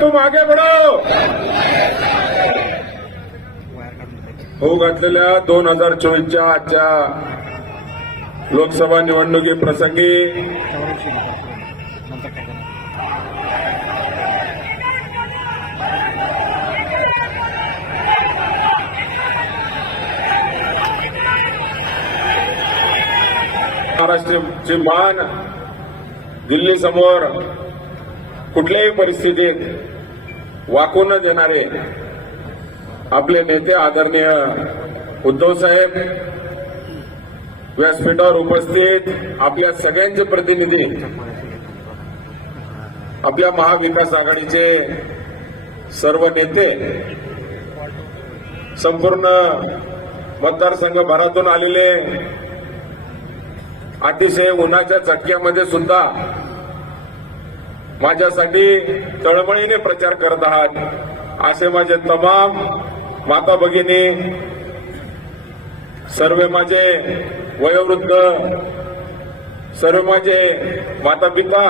तुम आगे बढाओ होऊ घातलेल्या दोन हजार चोवीसच्या आजच्या लोकसभा निवडणुकी प्रसंगी महाराष्ट्राची मान दिल्ली समोर कुठल्याही परिस्थितीत वाकू न देणारे आपले नेते आदरणीय उद्धव साहेब व्यासपीठावर उपस्थित आपल्या सगळ्यांचे प्रतिनिधी आपल्या महाविकास आघाडीचे सर्व नेते संपूर्ण मतदारसंघ भरातून आलेले अतिशय उन्हाच्या चटक्यामध्ये सुद्धा माझ्यासाठी तळमळीने प्रचार करत आहात. असे माझे तमाम माता भगिनी सर्व माझे वयोवृद्ध सर्व माझे माता पिता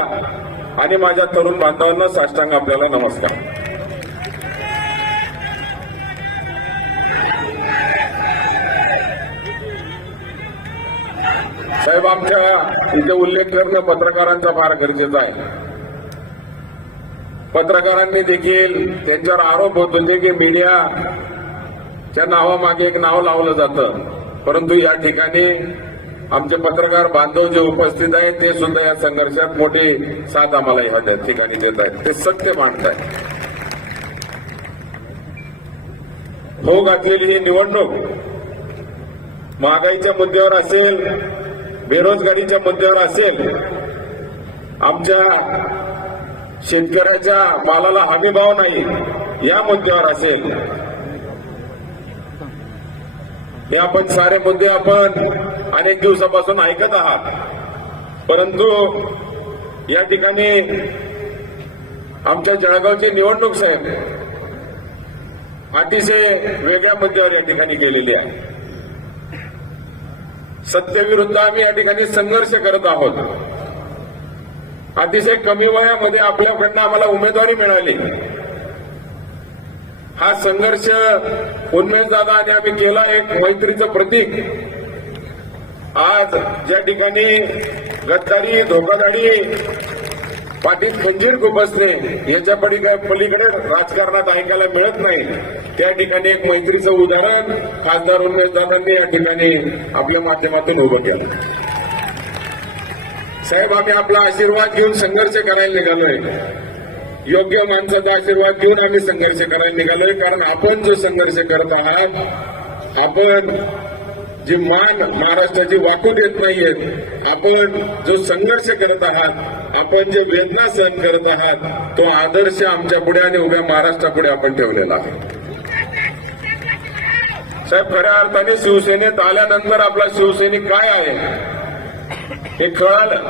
आणि माझ्या तरुण बांधवांना साष्टांग आपल्याला नमस्कार. साहेब आमच्या इथे उल्लेख करणं पत्रकारांचा फार गरजेचा आहे. पत्रकारांनी देखील त्यांच्यावर आरोप होत होते की मीडियाच्या नावामागे एक नाव लावलं जातं. परंतु या ठिकाणी आमचे पत्रकार बांधव जे उपस्थित आहेत ते सुद्धा या संघर्षात मोठी साथ आम्हाला या ठिकाणी देत आहेत. ते सत्य मांडत आहेत हो घातलेली ही निवडणूक महागाईच्या मुद्द्यावर असेल बेरोजगारीच्या मुद्द्यावर असेल आमच्या शेतकऱ्याच्या मालाला हमी भाव नाही या मुद्द्यावर असेल. हे आपण सारे मुद्दे आपण अनेक दिवसापासून ऐकत आहात. परंतु या ठिकाणी आमच्या जळगावची निवडणूक साहेब अतिशय वेगळ्या मुद्द्यावर या ठिकाणी केलेली आहे. सत्तेविरुद्ध आम्ही या ठिकाणी संघर्ष करत आहोत. अतिशय कमी वयामध्ये आपल्याकडनं आम्हाला उमेदवारी मिळाली. हा संघर्ष उन्मेष दादा आणि आम्ही केला एक मैत्रीचं प्रतीक. आज ज्या ठिकाणी गद्दारी धोकादाडी पाठीत खंजीर खुपसणे याच्या पलीकडे पलीकडे राजकारणात ऐकायला मिळत नाही त्या ठिकाणी एक मैत्रीचं उदाहरण खासदार उन्मेष या ठिकाणी आपल्या माध्यमातून उभं केलं. साहेब आम्ही आपला आशीर्वाद घेऊन संघर्ष करायला निघालोय. योग्य माणसाचा आशीर्वाद घेऊन आम्ही संघर्ष करायला निघालोय. कारण आपण जो संघर्ष करत आहात आपण जी मान महाराष्ट्राची वाटू देत नाहीयेत आपण जो संघर्ष करत आहात आपण जे वेदना सहन करत आहात तो आदर्श आमच्या पुढे आणि उभ्या महाराष्ट्रापुढे आपण ठेवलेला आहे. साहेब खऱ्या अर्थाने शिवसेनेत आल्यानंतर आपला शिवसैनिक काय आहे? हे कळालं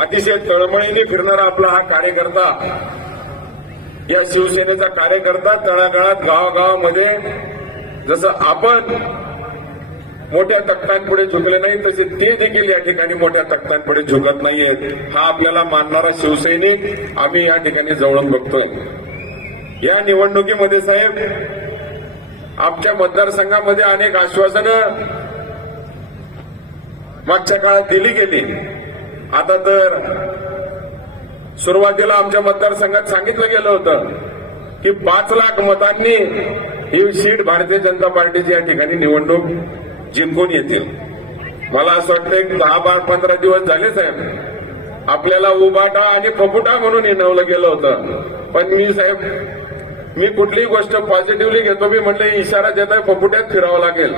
अतिशय तळमळीने फिरणारा आपला हा कार्यकर्ता या शिवसेनेचा कार्यकर्ता तळागाळात गावागावामध्ये जसं आपण मोठ्या तख्तांपुढे झुकले नाही तसे ते देखील या ठिकाणी मोठ्या तख्तांपुढे झुकत नाहीयेत हा आपल्याला मानणारा शिवसैनिक आम्ही या ठिकाणी जवळून बघतोय. या निवडणुकीमध्ये साहेब आमच्या मतदारसंघामध्ये अनेक आश्वासनं मागच्या काळात दिली गेली. आता तर सुरुवातीला आमच्या मतदारसंघात सांगितलं गेलं होतं की पाच लाख मतांनी ही सीट भारतीय जनता पार्टीची या ठिकाणी निवडणूक जिंकून येतील. मला असं वाटतं दहा बारा पंधरा दिवस झाले साहेब. आपल्याला उबाटा आणि फपुटा म्हणून हिनवलं गेलं होतं. पण मी साहेब मी कुठलीही गोष्ट पॉझिटिव्हली घेतो मी म्हणले इशारा देत आहे फिरावं लागेल.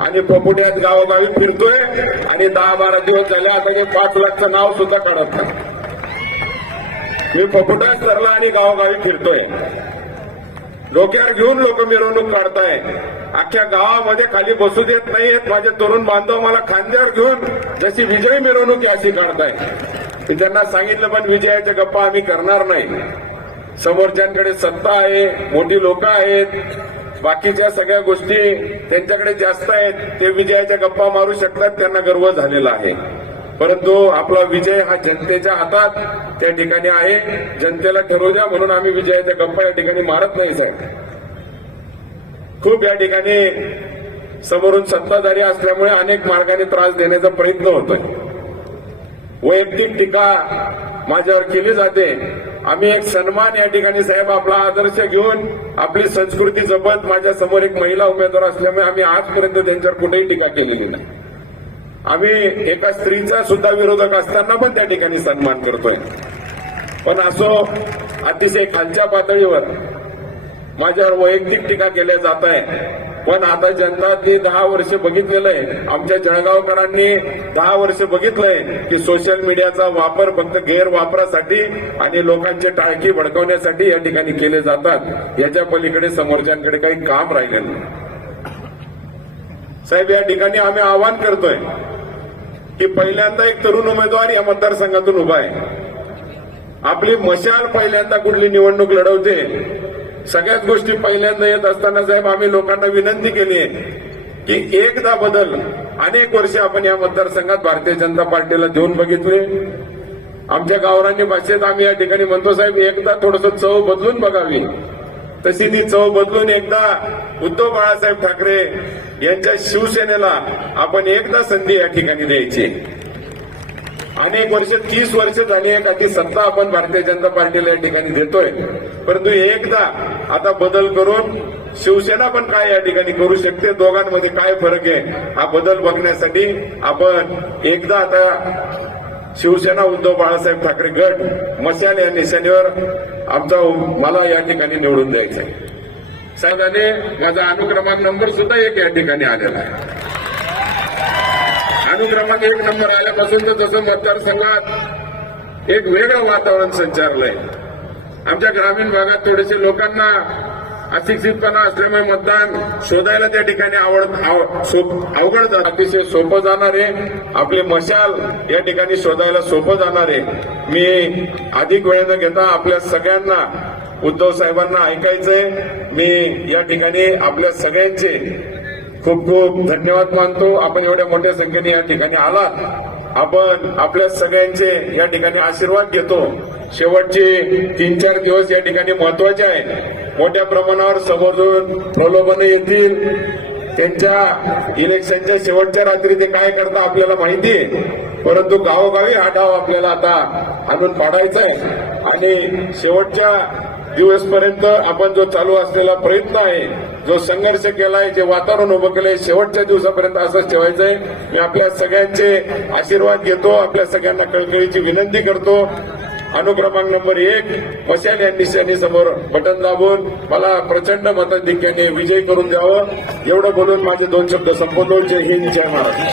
आणि पपुट्यात गावोगावी फिरतोय आणि दहा बारा दिवस झाले आता ते पाच लाखचं नाव सुद्धा काढत नाही. मी पपुटाच सरला आणि गावोगावी फिरतोय. डोक्यावर घेऊन लोक मिरवणूक काढताय. अख्ख्या गावामध्ये खाली बसू देत नाहीयेत. माझे तरुण बांधव मला खांद्यावर घेऊन जशी विजयी मिरवणूक अशी काढताय. मी त्यांना सांगितलं पण विजयाच्या गप्पा आम्ही करणार नाही. समोरच्यांकडे सत्ता आहे मोठी लोक आहेत. बाकीच्या सगळ्या गोष्टी त्यांच्याकडे जास्त आहेत ते विजयाच्या गप्पा मारू शकतात त्यांना गर्व झालेला आहे. परंतु आपला विजय हा जनतेच्या हातात त्या ठिकाणी आहे. जनतेला ठरवू द्या म्हणून आम्ही विजयाच्या गप्पा या ठिकाणी मारत नाही सर. खूप या ठिकाणी समोरून सत्ताधारी असल्यामुळे अनेक मार्गाने त्रास देण्याचा प्रयत्न होतोय. वैयक्तिक टीका माझ्यावर केली जाते. आम्ही एक सन्मान या ठिकाणी साहेब आपला आदर्श घेऊन आपली संस्कृती जपत माझ्यासमोर एक महिला उमेदवार असल्यामुळे आम्ही आजपर्यंत त्यांच्यावर कुठेही टीका केलेली नाही. आम्ही एका स्त्रीचा सुद्धा विरोधक असताना पण त्या ठिकाणी सन्मान करतोय. पण असो अतिशय खालच्या पातळीवर माझ्यावर वैयक्तिक टीका केल्या जात आहेत. पण आता जनतानी दहा वर्ष बघितलेलं आहे आमच्या जळगावकरांनी दहा वर्ष बघितलंय की सोशल मीडियाचा वापर फक्त गैरवापरासाठी आणि लोकांचे टाळकी भडकवण्यासाठी या ठिकाणी केले जातात. याच्या पलीकडे समोरच्यांकडे काही काम राहिलं नाही. साहेब या ठिकाणी आम्ही आवाहन करतोय की पहिल्यांदा एक तरुण उमेदवार या मतदारसंघातून उभा आहे. आपली मशाल पहिल्यांदा कुठली निवडणूक लढवते सगळ्याच गोष्टी पहिल्यांदा येत असताना साहेब आम्ही लोकांना विनंती केली की एकदा बदल अनेक वर्ष आपण या मतदारसंघात भारतीय जनता पार्टीला देऊन बघितले. आमच्या गावरांनी भाषेत आम्ही या ठिकाणी म्हणतो साहेब एकदा थोडस चव बदलून बघावी. तशी ती चव बदलून एकदा उद्धव बाळासाहेब ठाकरे यांच्या शिवसेनेला आपण एकदा संधी या ठिकाणी द्यायची. अनेक वर्ष तीस वर्ष झाली आहे का ती सत्ता आपण भारतीय जनता पार्टीला या ठिकाणी देतोय. परंतु एकदा आता बदल करून शिवसेना पण काय या ठिकाणी करू शकते? दोघांमध्ये काय फरक आहे? हा बदल बघण्यासाठी आपण एकदा आता शिवसेना उद्धव बाळासाहेब ठाकरे गट मशाल या निशाणीवर आमचा मला या ठिकाणी निवडून द्यायचं आहे साहेबाने माझा अनुक्रमांक नंबर सुद्धा एक या ठिकाणी आलेला आहे. अनुक्रमांक एक नंबर आल्यापासून तर जसं मतदारसंघात एक वेगळं वातावरण संचारलंय. आमच्या ग्रामीण भागात थोडेसे लोकांना अशिक्षितपणा असल्यामुळे मतदान शोधायला त्या ठिकाणी आवड सोप- अवघड जात. अतिशय सोपं जाणार आहे. आपले मशाल या ठिकाणी शोधायला सोपं जाणार आहे. मी अधिक वेळ न घेता आपल्या सगळ्यांना उद्धव साहेबांना ऐकायचंय. मी या ठिकाणी आपल्या सगळ्यांचे खूप खूप धन्यवाद मानतो. आपण एवढ्या मोठ्या संख्येने या ठिकाणी आलात. आपण आपल्या सगळ्यांचे या ठिकाणी आशीर्वाद घेतो. शेवटचे तीन चार दिवस या ठिकाणी महत्त्वाचे आहेत. मोठ्या प्रमाणावर समोरून प्रलोभन येतील. त्यांच्या इलेक्शनच्या शेवटच्या रात्री ते काय करता आपल्याला माहिती आहे. परंतु गावोगावी हा डाव आपल्याला आता आणून पाडायचा आहे. आणि शेवटच्या दिवसपर्यंत आपण जो चालू असलेला प्रयत्न आहे जो संघर्ष केलाय जे वातावरण उभं केलंय शेवटच्या दिवसापर्यंत असंच ठेवायचंय मी आपल्या सगळ्यांचे आशीर्वाद घेतो आपल्या सगळ्यांना कळकळीची विनंती करतो. अनुक्रमांक नंबर एक मशाल या निशाणी समोर बटन दाबून मला प्रचंड मताधिक्याने विजय करून द्यावं. एवढं बोलून माझे दोन शब्द संपवतो. जय हिंद जय महाराज